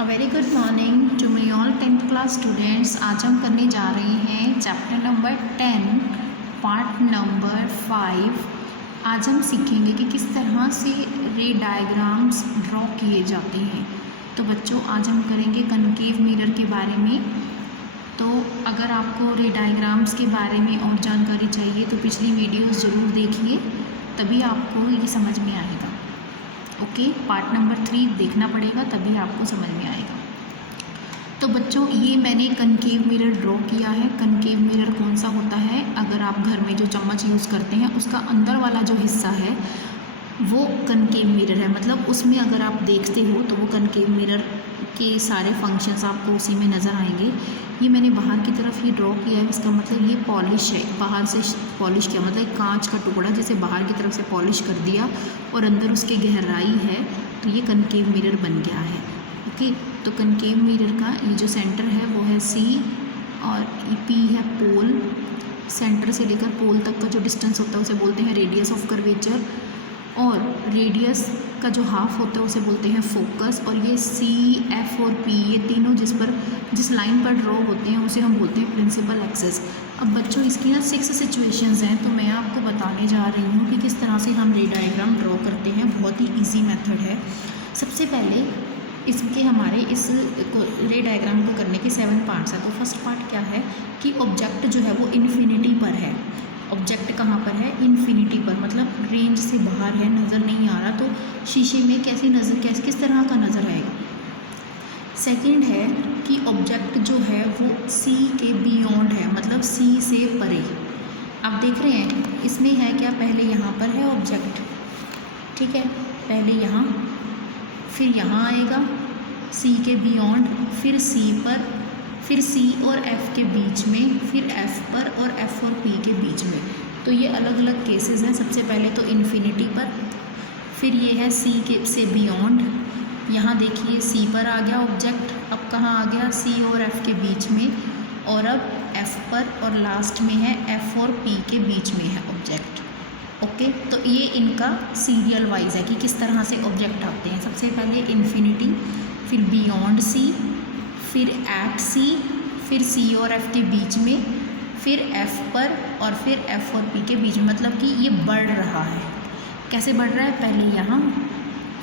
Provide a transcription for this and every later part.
A very good morning to my all 10th class students. आज हम करने जा रहे हैं चैप्टर नंबर 10 पार्ट नंबर 5। आज हम सीखेंगे कि किस तरह से रे डायग्राम्स ड्रॉ किए जाते हैं। तो बच्चों आज हम करेंगे कनकेव मिरर के बारे में। तो अगर आपको रे डायग्राम्स के बारे में और जानकारी चाहिए तो पिछली वीडियोस ज़रूर देखिए, तभी आपको ये समझ में आएगा। ओके, पार्ट नंबर 3 देखना पड़ेगा तभी आपको समझ में आएगा। तो बच्चों ये मैंने कनकेव मिरर ड्रॉ किया है। कनकेव मिरर कौन सा होता है? अगर आप घर में जो चम्मच यूज़ करते हैं उसका अंदर वाला जो हिस्सा है वो कनकेव मिरर है। मतलब उसमें अगर आप देखते हो तो वो कनकेव मिरर के सारे फंक्शंस आपको उसी में नज़र आएंगे। ये मैंने बाहर की तरफ ही ड्रॉ किया है, इसका मतलब ये पॉलिश है, बाहर से पॉलिश किया, मतलब कांच का टुकड़ा जिसे बाहर की तरफ से पॉलिश कर दिया और अंदर उसके गहराई है, तो ये कनकेव मिरर बन गया है। ओके, तो कनकेव मिरर का ये जो सेंटर है वो है C और P है पोल। सेंटर से लेकर पोल तक का जो डिस्टेंस होता है उसे बोलते हैं रेडियस ऑफ कर्वेचर, और रेडियस का जो हाफ होता है उसे बोलते हैं फोकस। और ये C, F और P ये तीनों जिस लाइन पर ड्रॉ होते हैं उसे हम बोलते हैं प्रिंसिपल एक्सेस। अब बच्चों इसकी ना 6 सिचुएशंस हैं, तो मैं आपको बताने जा रही हूँ कि किस तरह से हम रे डायग्राम ड्रॉ करते हैं। बहुत ही ईजी मेथड है। सबसे पहले इसके हमारे इस रे डायग्राम को करने के 7 पार्ट्स हैं। तो फर्स्ट पार्ट क्या है कि ऑब्जेक्ट जो है वो इन्फिनिटी पर है। ऑब्जेक्ट कहाँ पर है? इन्फिनिटी पर, मतलब रेंज से बाहर है, नज़र नहीं आ रहा। तो शीशे में किस तरह का नज़र आएगा। सेकंड है कि ऑब्जेक्ट जो है वो C के बियॉन्ड है, मतलब C से परे। आप देख रहे हैं इसमें है क्या, पहले यहाँ पर है ऑब्जेक्ट, ठीक है, पहले यहाँ, फिर यहाँ आएगा C के बियॉन्ड, फिर C पर, फिर C और F के बीच में, फिर F पर और F और P के बीच में। तो ये अलग अलग केसेस हैं। सबसे पहले तो इन्फिनिटी पर, फिर ये है C के से बियॉन्ड। यहाँ देखिए C पर आ गया ऑब्जेक्ट, अब कहाँ आ गया? C और F के बीच में, और अब F पर, और लास्ट में है F और P के बीच में है ऑब्जेक्ट। ओके, तो ये इनका सीरियल वाइज है कि किस तरह से ऑब्जेक्ट आते हैं। सबसे पहले इन्फिनिटी, फिर बियॉन्ड C, फिर एट C, फिर C और F के बीच में, फिर F पर, और फिर F और P के बीच में। मतलब कि ये बढ़ रहा है। कैसे बढ़ रहा है? पहले यहाँ,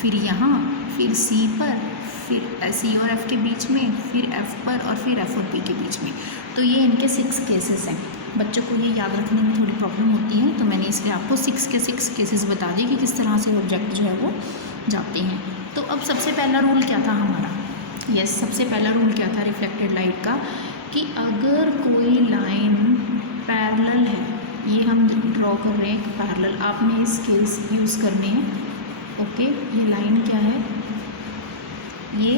फिर यहाँ, फिर C पर, फिर C और F के बीच में, फिर F पर, और फिर F और P के बीच में। तो ये इनके 6 केसेस हैं। बच्चों को ये याद रखने में थोड़ी प्रॉब्लम होती है, तो मैंने इसलिए आपको 6 के 6 केसेस बता दिए कि किस तरह से ऑब्जेक्ट जो है वो जाते हैं। तो अब सबसे पहला रूल क्या था हमारा? सबसे पहला रूल क्या था रिफ्लेक्टेड लाइट का, कि अगर कोई लाइन पैरेलल है, ये हम ड्रॉ कर रहे हैं पैरेलल, आपने स्केल्स यूज़ करने हैं। ओके, ये लाइन क्या है? ये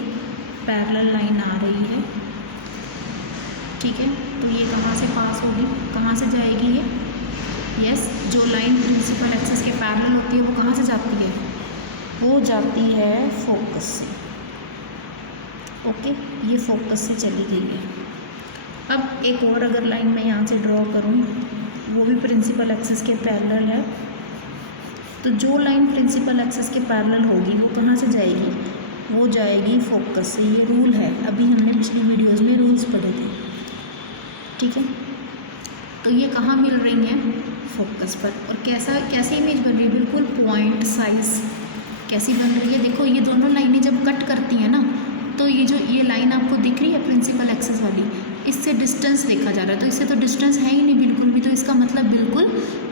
पैरेलल लाइन आ रही है, ठीक है। तो ये कहाँ से पास होगी, कहाँ से जाएगी ये? जो लाइन प्रिंसिपल एक्सिस के पैरेलल होती है वो कहाँ से जाती है? वो जाती है फोकस से। ओके, ये फोकस से चली गई है। अब एक और अगर लाइन मैं यहाँ से ड्रॉ करूँ, वो भी प्रिंसिपल एक्सिस के पैरेलल है, तो जो लाइन प्रिंसिपल एक्सिस के पैरेलल होगी वो कहाँ से जाएगी? वो जाएगी फोकस से। ये रूल है, अभी हमने पिछली वीडियोज़ में रूल्स पढ़े थे, ठीक है। तो ये कहाँ मिल रही हैं? फोकस पर। और कैसी इमेज बन रही है? बिल्कुल पॉइंट साइज। कैसी बन रही है? देखो ये दोनों लाइनें जब कट करती हैं ना, तो ये लाइन आपको दिख रही है प्रिंसिपल एक्सिस वाली, इससे डिस्टेंस देखा जा रहा है, तो इससे तो डिस्टेंस है ही नहीं बिल्कुल भी। तो इसका मतलब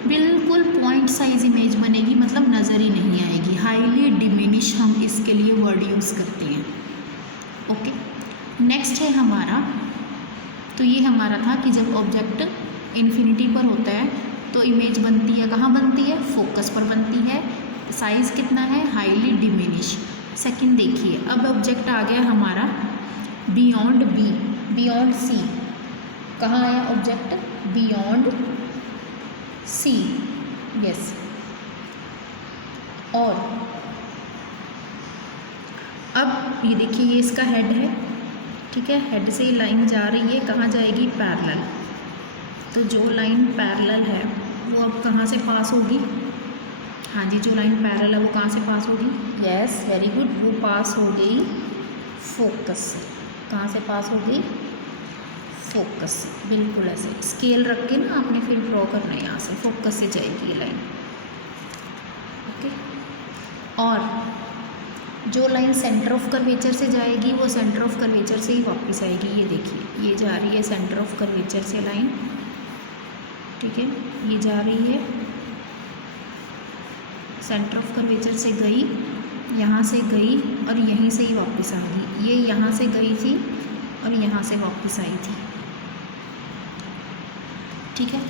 बिल्कुल पॉइंट साइज इमेज बनेगी, मतलब नज़र ही नहीं आएगी। हाईली डिमिनिश हम इसके लिए वर्ड यूज़ करते हैं। ओके, नेक्स्ट है हमारा, तो ये हमारा था कि जब ऑब्जेक्ट इन्फिनिटी पर होता है तो इमेज बनती है, कहाँ बनती है? फोकस पर बनती है। साइज़ कितना है? Highly diminish. सेकंड देखिए, अब ऑब्जेक्ट आ गया हमारा बियॉन्ड B, बियॉन्ड C। कहाँ आया ऑब्जेक्ट? Beyond C। और अब ये देखिए, ये इसका हेड है, ठीक है। हेड से लाइन जा रही है, कहाँ जाएगी? पैरेलल। तो जो लाइन पैरेलल है वो अब कहाँ से पास होगी? हाँ जी, जो लाइन पैरेलल है वो कहाँ से पास होगी? वेरी गुड, वो पास हो गई फोकस से। कहाँ से पास होगी? फोकस से। बिल्कुल ऐसे स्केल रख के ना आपने फिर ड्रॉ करना है, यहाँ से फोकस से जाएगी ये लाइन। ओके, और जो लाइन सेंटर ऑफ कर्वेचर से जाएगी वो सेंटर ऑफ कर्वेचर से ही वापस आएगी। ये देखिए, ये जा रही है सेंटर ऑफ कर्वेचर से लाइन, ठीक है, ये जा रही है सेंटर ऑफ कर्वेचर से गई, यहाँ से गई और यहीं से ही वापस आ गई। ये यहाँ से गई थी और यहाँ से वापस आई थी, ठीक है।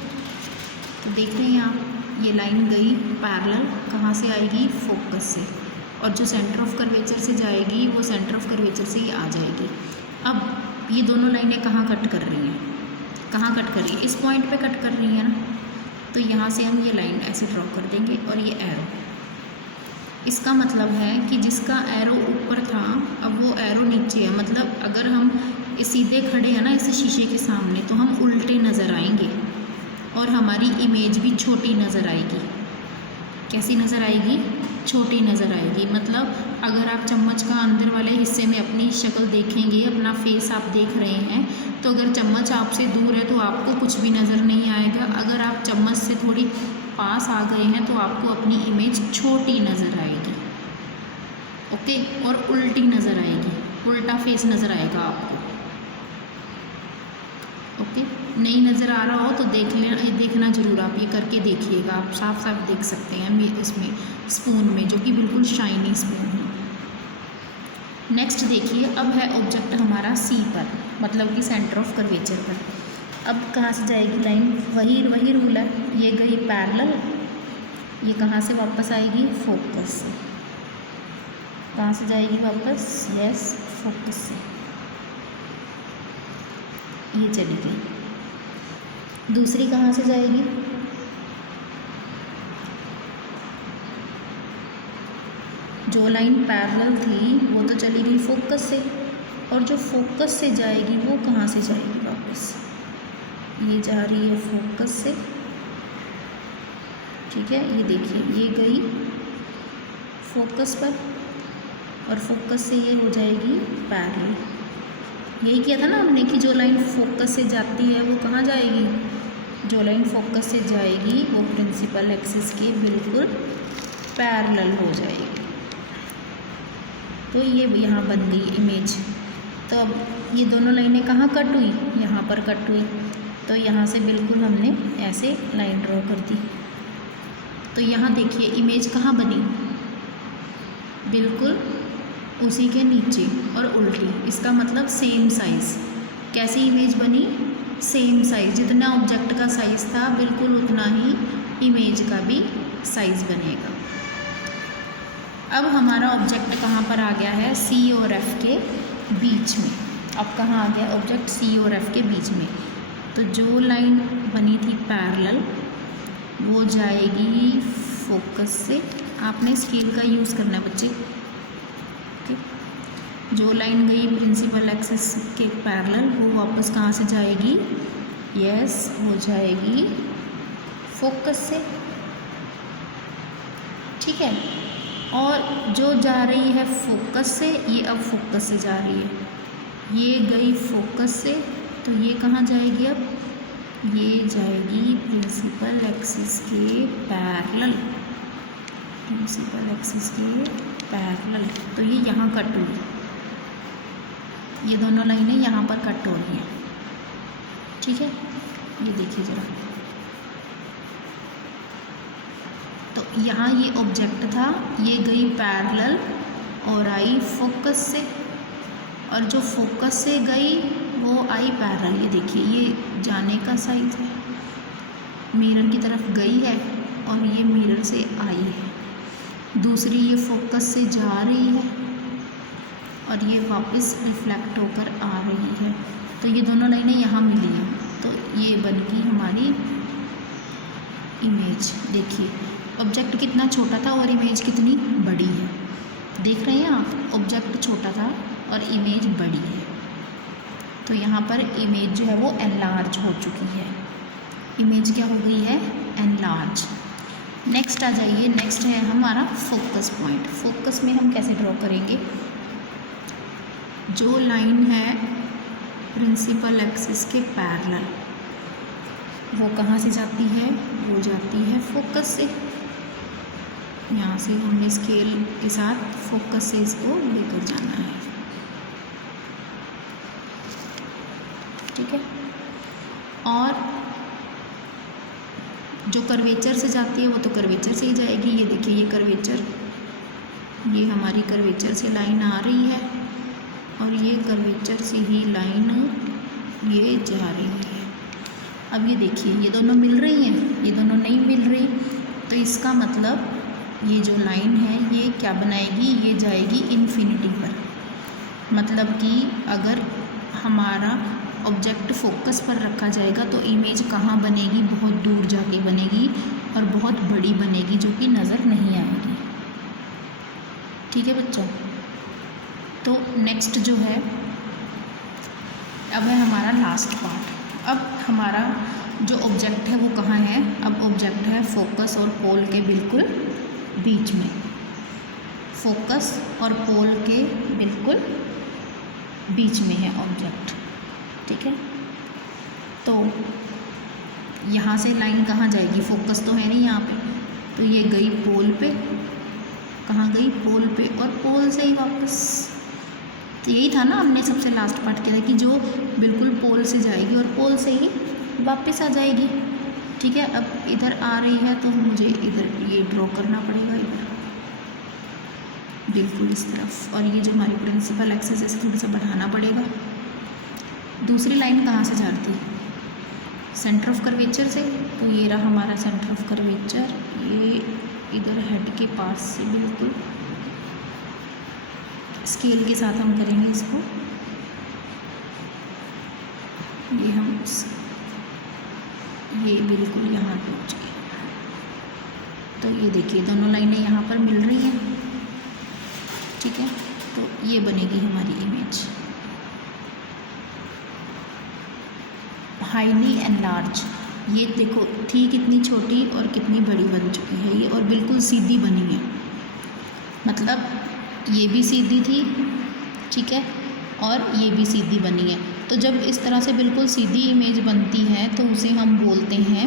तो देख रहे हैं आप, ये लाइन गई पैरेलल, कहाँ से आएगी? फोकस से। और जो सेंटर ऑफ कर्वेचर से जाएगी वो सेंटर ऑफ कर्वेचर से ही आ जाएगी। अब ये दोनों लाइनें कहाँ कट कर रही हैं? कहाँ कट कर रही है? इस पॉइंट पे कट कर रही है ना, तो यहाँ से हम ये लाइन ऐसे ड्रॉ कर देंगे और ये एरो। इसका मतलब है कि जिसका एरो ऊपर था अब वो एरो नीचे है। मतलब अगर हम सीधे खड़े हैं ना इस शीशे के सामने तो हम उल्टे नज़र आएंगे और हमारी इमेज भी छोटी नज़र आएगी। कैसी नज़र आएगी? छोटी नज़र आएगी। मतलब अगर आप चम्मच का अंदर वाले हिस्से में अपनी शक्ल देखेंगे, अपना फेस आप देख रहे हैं, तो अगर चम्मच आपसे दूर है तो आपको कुछ भी नज़र नहीं आएगा। अगर आप चम्मच से थोड़ी पास आ गए हैं तो आपको अपनी इमेज छोटी नज़र आएगी। ओके, और उल्टी नज़र आएगी, उल्टा फेस नज़र आएगा आपको। ओके, नहीं नज़र आ रहा हो तो देखना ज़रूर, आप ये करके देखिएगा। आप साफ साफ देख सकते हैं इसमें स्पून में, जो कि बिल्कुल शाइनी स्पून है। नेक्स्ट देखिए, अब है ऑब्जेक्ट हमारा सी पर, मतलब कि सेंटर ऑफ कर्वेचर पर। अब कहाँ से जाएगी लाइन? वही रूल है, ये गई पैरेलल, ये कहाँ से वापस आएगी? फोकस से। कहाँ से जाएगी वापस? यस, फोकस से। ये चली गई। दूसरी कहाँ से जाएगी? जो लाइन पैरेलल थी वो तो चली गई फोकस से, और जो फोकस से जाएगी वो कहाँ से जाएगी वापस? ये जा रही है फोकस से, ठीक है। ये देखिए, ये गई फोकस पर और फोकस से ये हो जाएगी पैरेलल। यही किया था ना हमने कि जो लाइन फोकस से जाती है वो कहाँ जाएगी? जो लाइन फोकस से जाएगी वो प्रिंसिपल एक्सिस के बिल्कुल पैरेलल हो जाएगी। तो ये यहाँ बन गई इमेज। तो अब ये दोनों लाइनें कहाँ कट हुई? यहाँ पर कट हुई। तो यहाँ से बिल्कुल हमने ऐसे लाइन ड्रॉ कर दी। तो यहाँ देखिए इमेज कहाँ बनी? बिल्कुल उसी के नीचे और उल्टी। इसका मतलब सेम साइज़। कैसी इमेज बनी? Same size. जितना ऑब्जेक्ट का साइज़ था बिल्कुल उतना ही इमेज का भी साइज़ बनेगा। अब हमारा ऑब्जेक्ट कहाँ पर आ गया है? सी और एफ के बीच में। अब कहाँ आ गया ऑब्जेक्ट? सी और एफ के बीच में। तो जो लाइन बनी थी पैरेलल वो जाएगी फोकस से। आपने स्केल का यूज़ करना है बच्चे। ओके, जो लाइन गई प्रिंसिपल एक्सिस के पैरेलल वो वापस कहाँ से जाएगी? यस, वो जाएगी फोकस से, ठीक है। और जो जा रही है फोकस से, ये अब फोकस से जा रही है। ये गई फोकस से, तो ये कहाँ जाएगी? अब ये जाएगी प्रिंसिपल एक्सिस के पैरेलल। प्रिंसिपल एक्सिस के पैरेलल। तो ये यहाँ कट हुई। ये दोनों लाइनें यहाँ पर कट हो रही हैं, ठीक है। ये देखिए ज़रा, तो यहाँ ये ऑब्जेक्ट था, ये गई पैरेलल और आई फोकस से, और जो फोकस से गई वो आई पैरेलल। ये देखिए, ये जाने का साइज है, मिरर की तरफ गई है और ये मिरर से आई है। दूसरी ये फोकस से जा रही है और ये वापस रिफ्लेक्ट होकर आ रही है। तो ये दोनों लाइनें यहाँ मिली हैं, तो ये बन गई हमारी इमेज। देखिए ऑब्जेक्ट कितना छोटा था और इमेज कितनी बड़ी है। देख रहे हैं आप, ऑब्जेक्ट छोटा था और इमेज बड़ी है। तो यहाँ पर इमेज जो है वो एनलार्ज हो चुकी है। इमेज क्या हो गई है? एनलार्ज। नेक्स्ट आ जाइए, नेक्स्ट है हमारा फोकस पॉइंट। फोकस में हम कैसे ड्रॉ करेंगे? जो लाइन है प्रिंसिपल एक्सिस के पैरेलल वो कहाँ से जाती है, वो जाती है फोकस से। यहाँ से हमने स्केल के साथ फोकस से इसको लेकर जाना है, ठीक है। और जो कर्वेचर से जाती है वो तो कर्वेचर से ही जाएगी। ये देखिए, ये कर्वेचर, ये हमारी कर्वेचर से लाइन आ रही है और ये कर्वेचर से ही लाइन ये जा रही है। अब ये देखिए, ये दोनों मिल रही हैं, ये दोनों नहीं मिल रही, तो इसका मतलब ये जो लाइन है ये क्या बनाएगी, ये जाएगी इन्फिनिटी पर। मतलब कि अगर हमारा ऑब्जेक्ट फोकस पर रखा जाएगा तो इमेज कहाँ बनेगी, बहुत दूर जाके बनेगी और बहुत बड़ी बनेगी, जो कि नज़र नहीं आएगी, ठीक है बच्चों। तो नेक्स्ट जो है, अब है हमारा लास्ट पार्ट। अब हमारा जो ऑब्जेक्ट है वो कहाँ है, अब ऑब्जेक्ट है फोकस और पोल के बिल्कुल बीच में, फोकस और पोल के बिल्कुल बीच में है ऑब्जेक्ट, ठीक है। तो यहाँ से लाइन कहाँ जाएगी, फोकस तो है नहीं यहाँ पे, तो ये गई पोल पे, कहाँ गई, पोल पे, और पोल से ही वापस। तो यही था ना, हमने सबसे लास्ट पार्ट किया था कि जो बिल्कुल पोल से जाएगी और पोल से ही वापस आ जाएगी, ठीक है। अब इधर आ रही है तो मुझे इधर ये ड्रॉ करना पड़ेगा, इधर बिल्कुल इस तरफ, और ये जो हमारी प्रिंसिपल एक्सिस है इसको थोड़ा सा बढ़ाना पड़ेगा। दूसरी लाइन कहाँ से जाती है, सेंटर ऑफ कर्वेचर से, तो ये रहा हमारा सेंटर ऑफ कर्वेचर, ये इधर हेड के पास से बिल्कुल स्केल के साथ हम करेंगे इसको, ये हम ये बिल्कुल यहाँ पहुँच गए। तो ये देखिए दोनों लाइनें यहाँ पर मिल रही हैं, ठीक है। तो ये बनेगी हमारी इमेज, हाईली एनलार्ज। ये देखो थी कितनी छोटी और कितनी बड़ी बन चुकी है ये, और बिल्कुल सीधी बनी है, मतलब ये भी सीधी थी, ठीक है, और ये भी सीधी बनी है। तो जब इस तरह से बिल्कुल सीधी इमेज बनती है तो उसे हम बोलते हैं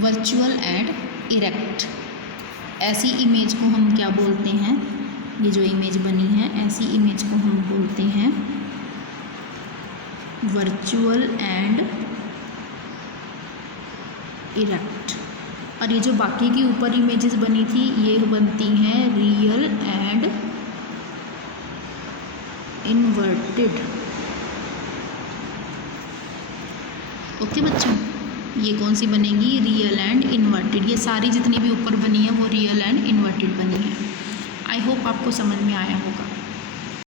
वर्चुअल एंड इरेक्ट। ऐसी इमेज को हम क्या बोलते हैं, ये जो इमेज बनी है ऐसी इमेज को हम बोलते हैं वर्चुअल एंड इरेक्ट। और ये जो बाकी की ऊपर इमेजेस बनी थी ये बनती हैं रियल एंड इन्वर्टेड। ओके बच्चों, ये कौन सी बनेगी, रियल एंड इन्वर्टेड। ये सारी जितनी भी ऊपर बनी है वो रियल एंड इन्वर्टेड बनी है। आई होप आपको समझ में आया होगा।